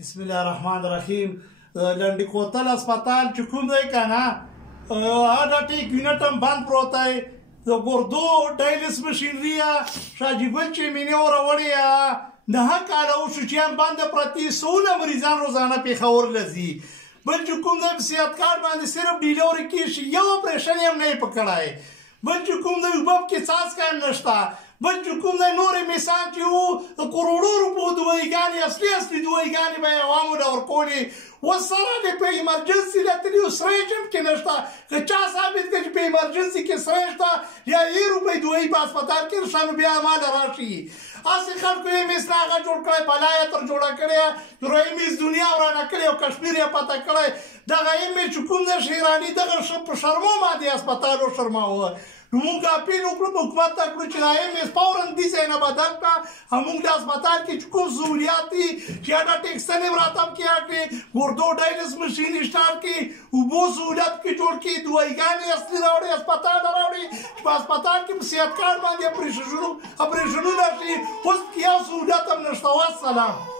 بسم الله الرحمن الرحیم لنډی کوتل هسپتال چې کوم دی که نه هډاټیک یونټ هم بند پروت دی د ګردو ډایلس مشینري شاجګل چې مینې وروړې 9 کاله وشو چې هم بنده پرتې سونه مریضان روزانه پېښور له ځي بل چې کوم دی په صحت کارت باندې صرف ډیلیوري کېږي یو اپریشن یې هم نه یې پکړی بل چې کوم دی اوبه کې څاڅکی هم نشته بل چې کوم دی نورې مثال چې وو د کروړو روپو دوایګانې اصلي دوایګانې به یې عوامو له ورکولې اوس سره د په ایمرجنسي له تلي سرج هم کې نشته که چا ثابت کړي چې په ایمرجنسي کې سرج شته یا یې روپۍ دوایي په هسپتال کې راشي نو بیا ماله راشي هسې خلکو یې مس نه هغه جوړ کړی بلا یې تر جوړه کړې روی مس دنیا ورانه کړې او کشمیر یې پته کړی دغه یې مې چې کوم دی شیراني دغه په شرمو باندې هسپتال وشرماوه نو موږ اپیل وکړو په حکومت ته کړو چې دا ایم ایس فوراً دې ځای نه بدل کړه او موږ د هسپتال کې چې کوم سهولیات دي چې هډاټیک سن یې راته هم کې کړې ګردو ډایلس مشین یې سټارټ کړي اوبو سهولیت کې جوړ کړي دوایګانې اصلي راوړي هسپتال ته راوړي چې په هسپتال کې په صحت کارت باندې اپریشنونه شي اوس یو سهولیت هم نشته والسلام